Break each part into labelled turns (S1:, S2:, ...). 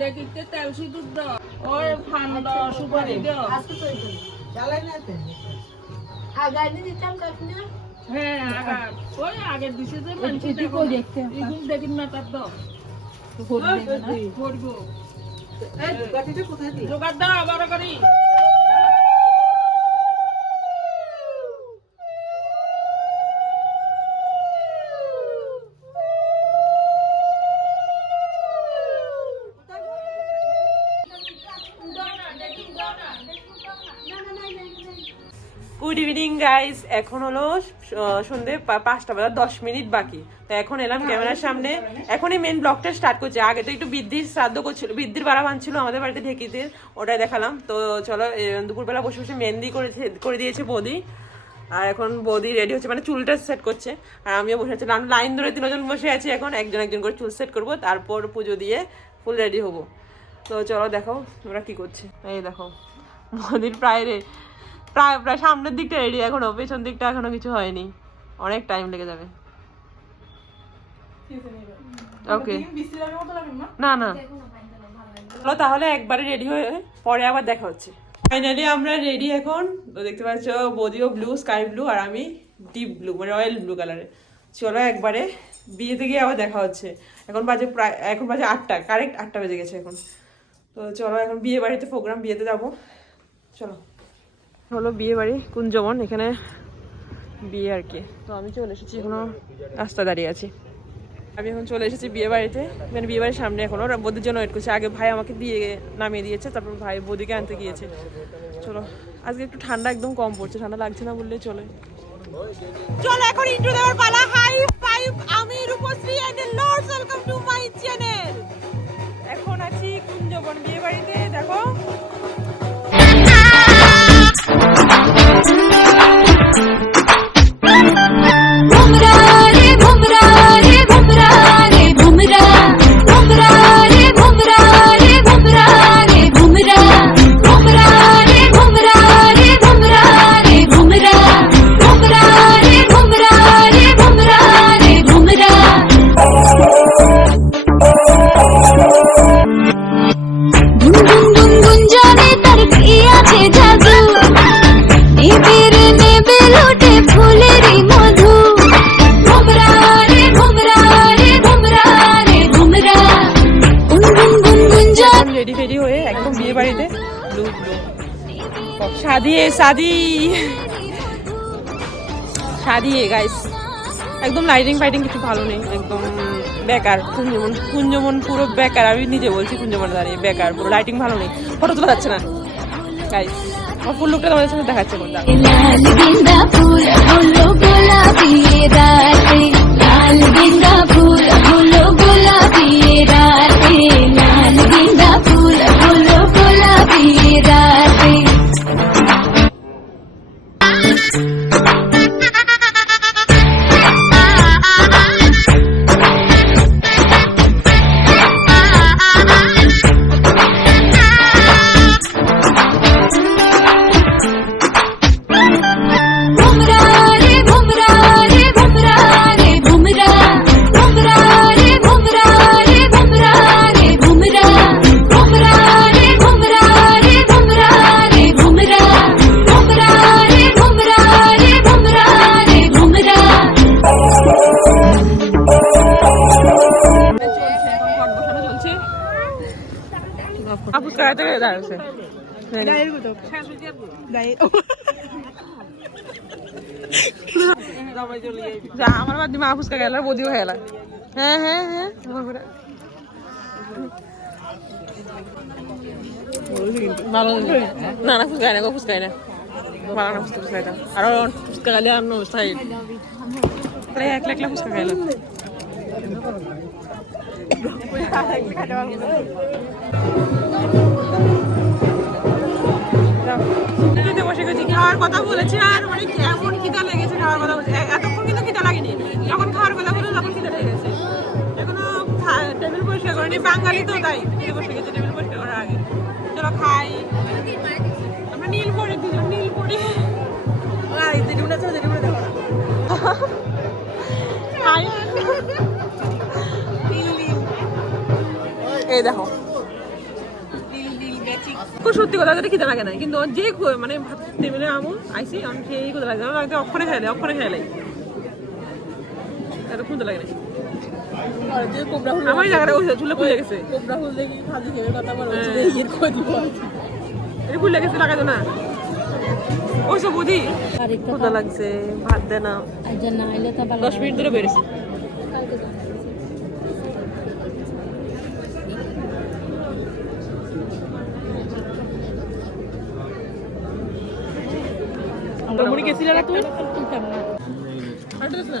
S1: দেখিতে তেল সিঁদুর দাও সুপারি দাও
S2: আজকে তো এই আগাইনি দিতাম
S1: হ্যাঁ আগা ওই আগের দিছে যে মানুষ দেখতে এখন দেখিন না তার দাও
S3: গুড ইভিনিং গাইস এখন হলো সন্ধে পাঁচটা বাজার দশ মিনিট বাকি। তো এখন এলাম ক্যামেরার সামনে। এখনই মেন ব্লগটা স্টার্ট করছে। আগে তো একটু বৃদ্ধির শ্রাদ্ধ করছিল বৃদ্ধির বাড়া বানছিল আমাদের বাড়িতে ঢেকিতে ওটাই দেখালাম। তো চলো দুপুরবেলা বসে বসে মেহেন্দি করেছে করে দিয়েছে বৌদি। আর এখন বৌদি রেডি হচ্ছে মানে চুলটা সেট করছে। আর আমিও বসে আছি আমি লাইন ধরে তিনজন বসে আছি এখন একজন একজন করে চুল সেট করব তারপর পুজো দিয়ে ফুল রেডি হব। তো চলো দেখো ওরা কি করছে। এই দেখো বৌদির প্রায় রে প্রায় প্রায় সামনের দিকটা রেডি এখনও পেছন দিকটা এখনও কিছু হয়নি। অনেক টাইম লেগে যাবে। ওকে না? না চলো তাহলে একবারে রেডি হয়ে পরে আবার দেখা হচ্ছে। ফাইনালি আমরা রেডি এখন। দেখতে পাচ্ছ বদিও ব্লু স্কাই ব্লু আর আমি ডিপ ব্লু মানে রয়্যাল ব্লু কালারে চলো একবারে বিয়েতে গিয়ে আবার দেখা হচ্ছে। এখন বাজে প্রায় এখন বাজে আটটা কারেক্ট আটটা বেজে গেছে এখন। তো চলো এখন বিয়ে বাড়িতে প্রোগ্রাম বিয়েতে যাব। চলো। হলো বিয়ে বাড়ি কুঞ্জবন এখানে বিয়ে আর কি। তো আমি চলে এসেছি এখনও রাস্তা দাঁড়িয়ে আছি। আমি এখন চলে এসেছি বিয়ে বাড়িতে। মানে বিয়ে বাড়ির সামনে এখন। ওরা বৌদির জন্য ওয়েট করছে। আগে ভাই আমাকে দিয়ে নামিয়ে দিয়েছে, তারপর ভাই বৌদিকে আনতে গিয়েছে। চলো, আজকে একটু ঠান্ডা একদম কম পড়ছে। ঠান্ডা লাগছে না বললে চলে। চলো, এখন ইন্ট্রো দেওয়ার পালা। হাই ফাইভ আমি Rupashree and lords welcome to my channel শাদি শাদি এ গাইস একদম লাইটিং ফাইটিং কিছু ভালো নেই, একদম বেকার, কুঞ্জমন কুঞ্জমন পুরো বেকার, আমি নিজে বলছি কুঞ্জমন দাঁড়িয়ে, বেকার, পুরো লাইটিং ভালো নেই ফটো তোলা যাচ্ছে না। গাইস আমার ফুল লুকটা তোমাদের সাথে দেখাচ্ছে
S4: গেন্দা ফুল ফুল গোলাপি রাতে।
S3: আপুস করাতে দাঁড়াচ্ছে যা আমার বাদ মা ফুচকা গেল বদিও গেল হ্যাঁ হ্যাঁ হ্যাঁ। ভালো না না ফুচকা না গো ফুচকা না। ভালো না ফুচকা ফুচকা এটা আর ফুচকা গেলে আর অবস্থা তাহলে একলা একলা ফুচকা গেল বসে গেছি। খাওয়ার কথা বলেছি? আর মানে কেমন খিদা লেগেছে, খাওয়ার কথা বলছে। এতক্ষণ কিন্তু এই দেখো। সত্যি কথা যেটা খিদে লাগে না কিন্তু যে মানে ভাত টেবিলে আমু আইসি আমি সেই লাগে আমার অক্ষরে খেয়ে দেয় অক্ষরে খেয়ে লাই এটা খুঁজে লাগে না আমার জায়গাটা ওই চুলে খুলে গেছে। এটা খুলে গেছে লাগাতো না। ওই সব বুঝি। ক্ষুদা লাগছে ভাত না। দশ মিনিট ধরে বেড়েছে। মুড়ি গেছিল না তুই হাঁটছিস না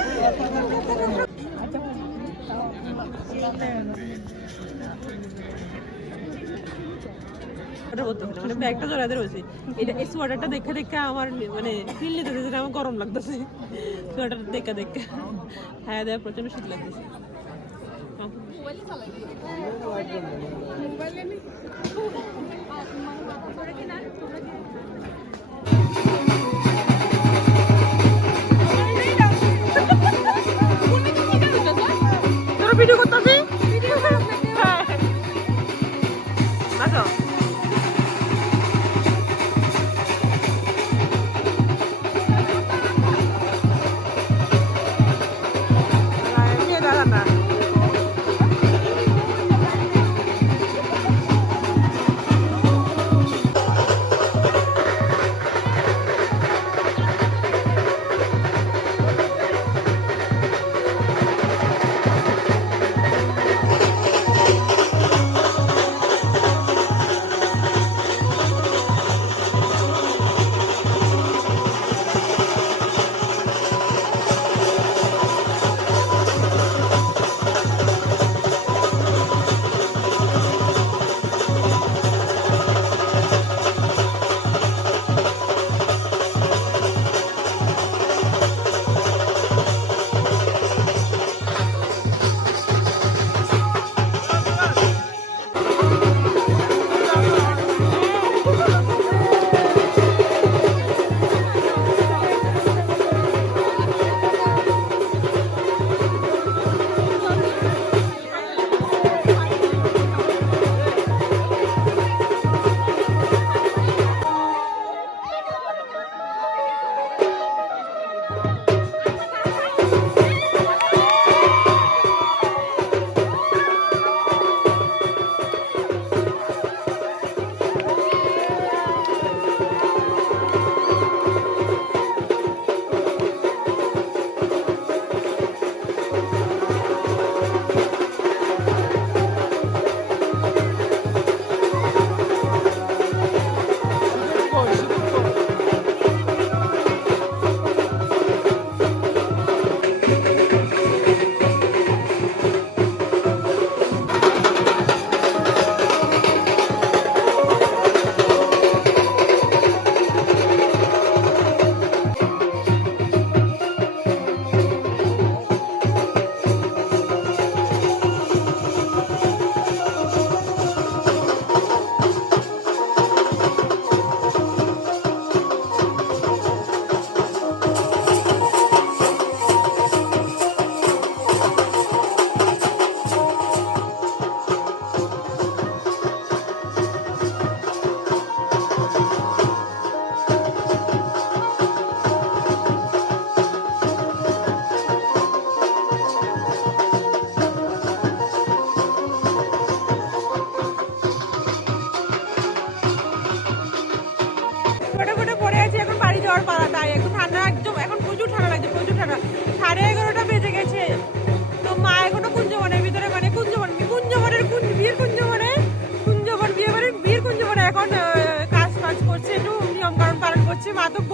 S3: মানে ব্যাগটা জড়াতে রয়েছে এটা এই সোয়েটারটা দেখে দেখে আমার মানে ফিল নিতে যেটা আমার গরম লাগতেছে। সোয়াটার দেখে দেখে। হ্যাঁ দেখ, প্রচণ্ড শীত লাগতেছে। তোরা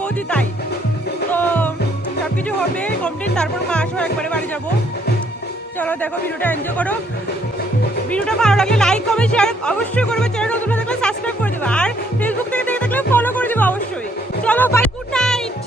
S3: বৌদি তাই। তো সব কিছু হবে কমপ্লিট তারপর মা আসব একবারে বাড়ি যাব। চলো দেখো, ভিডিওটা এনজয় করো। ভিডিওটা ভালো লাগলে লাইক করবে শেয়ার অবশ্যই করবে। চ্যানেল নতুন থাকলে সাবস্ক্রাইব করে দেবে। আর ফেসবুক থেকে দেখে থাকলে ফলো করে দেবে অবশ্যই। চলো বাই গুড নাইট